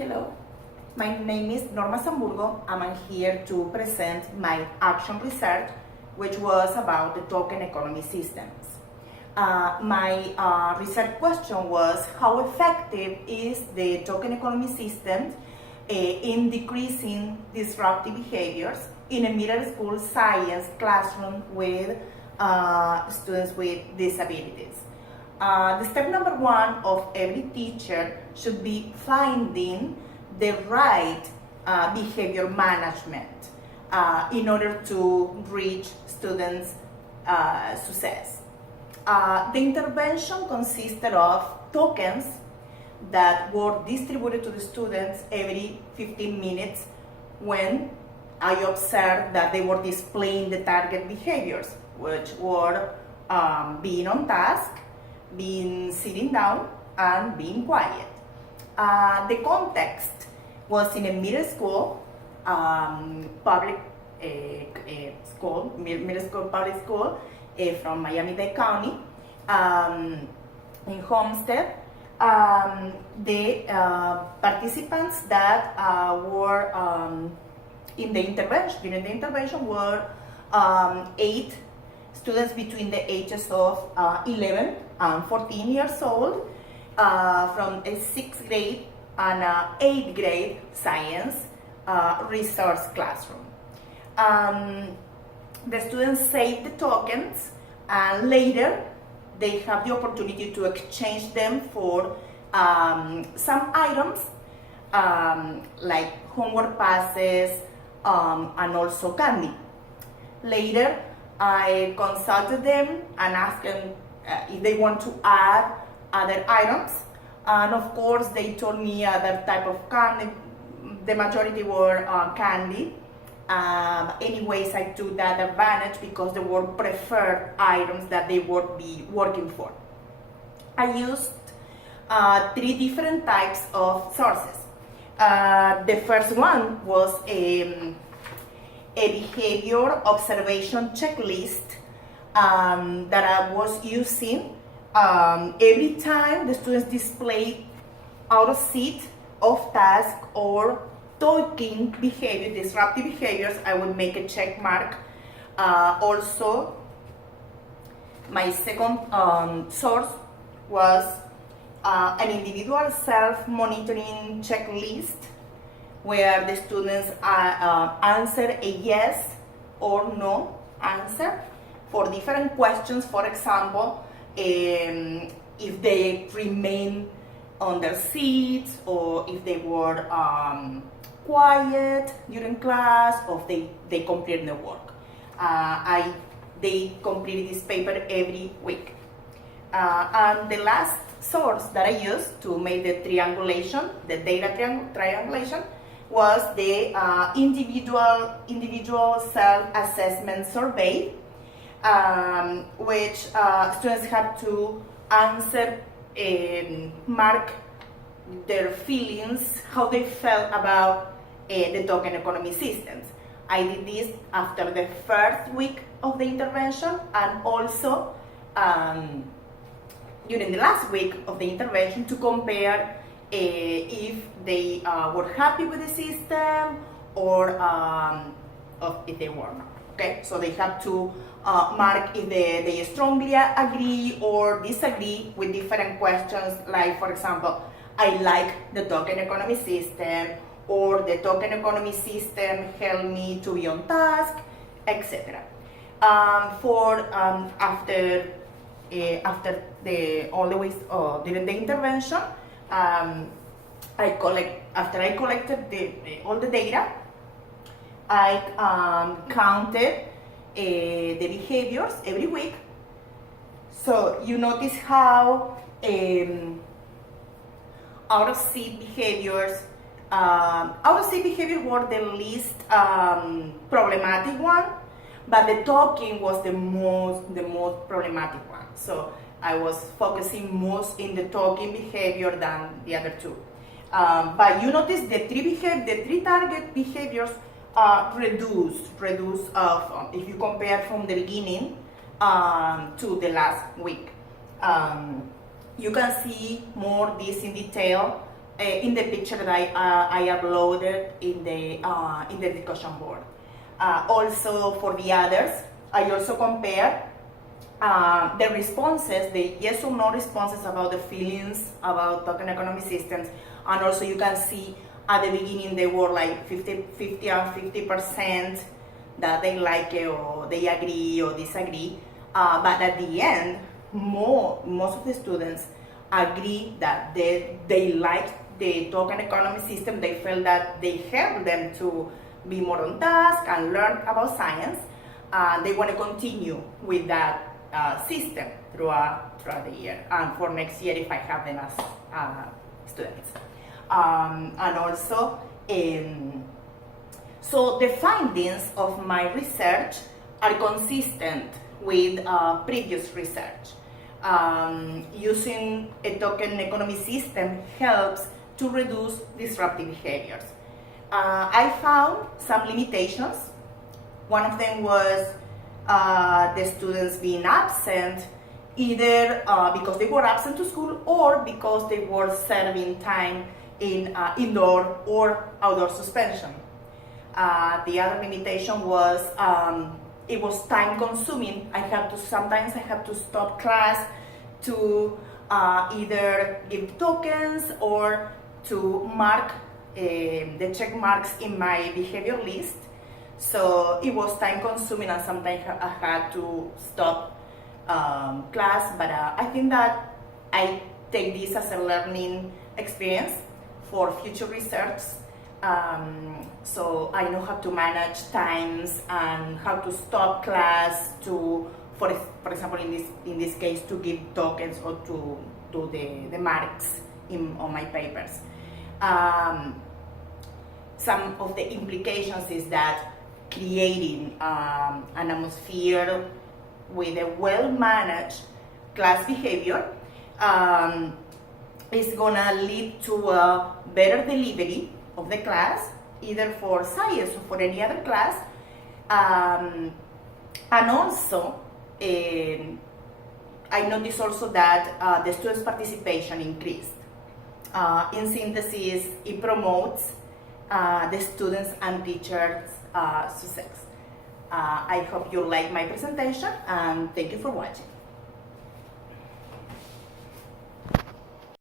Hello, my name is Norma Samburgo and I'm here to present my action research, which was about the token economy systems. My research question was, how effective is the token economy system in decreasing disruptive behaviors in a middle school science classroom with students with disabilities? The step number one of every teacher should be finding the right behavior management in order to reach students' success. The intervention consisted of tokens that were distributed to the students every 15 minutes when I observed that they were displaying the target behaviors, which were being on task, being sitting down, and being quiet. The context was in a middle school, public school, middle school public school from Miami-Dade County, in Homestead. The participants that were in the intervention, during the intervention, were 8 students between the ages of 11 and 14 years old from a 6th grade and 8th grade science resource classroom. The students save the tokens and later they have the opportunity to exchange them for some items like homework passes and also candy. Later, I consulted them and asked them if they want to add other items, and of course they told me other type of candy. The majority were candy. Anyways, I took that advantage because they were preferred items that they would be working for. I used 3 different types of sources. The first one was a behavior observation checklist that I was using every time the students displayed out of seat, off task, or talking behavior, disruptive behaviors. I would make a check mark. Also, my second source was an individual self-monitoring checklist where the students answer a yes or no answer for different questions. For example, if they remain on their seats, or if they were quiet during class, or if they completed the work. They completed this paper every week. And the last source that I used to make the triangulation, the data triangulation, was the individual self-assessment survey, which students had to answer and mark their feelings, how they felt about the token economy systems. I did this after the first week of the intervention, and also during the last week of the intervention to compare if they were happy with the system or if they were not. Okay, so they have to mark if they strongly agree or disagree with different questions, like, for example, I like the token economy system, or the token economy system helped me to be on task, etc. After all the ways during the intervention, after I collected all the data, I counted the behaviors every week. So you notice how out-of-seat behaviors were the least problematic one, but the talking was the most problematic one. So I was focusing most in the talking behavior than the other two. But you notice the 3 target behaviors reduced if you compare from the beginning to the last week. You can see more this in detail in the picture that I uploaded in the discussion board. Also for the others, I also compare the responses, the yes or no responses about the feelings about token economy systems, and also you can see at the beginning they were like 50 and 50% that they like it or they agree or disagree, but at the end, most of the students agree that they like the token economy system. They felt that they helped them to be more on task and learn about science. They want to continue with that system throughout the year and for next year if I have them as students. And also, so the findings of my research are consistent with previous research. Using a token economy system helps to reduce disruptive behaviors. I found some limitations. One of them was the students being absent, either because they were absent to school or because they were serving time in indoor or outdoor suspension. The other limitation was it was time consuming. Sometimes I have to stop class to either give tokens or to mark the check marks in my behavior list. So it was time consuming and sometimes I had to stop class, but I think that I take this as a learning experience for future research. So I know how to manage times and how to stop class to, for example, in this case, to give tokens or to do the marks on my papers. Some of the implications is that creating an atmosphere with a well-managed class behavior is gonna lead to a better delivery of the class, either for science or for any other class, and also I noticed also that the students' participation increased. In synthesis, it promotes the students and teachers' success. I hope you like my presentation and thank you for watching.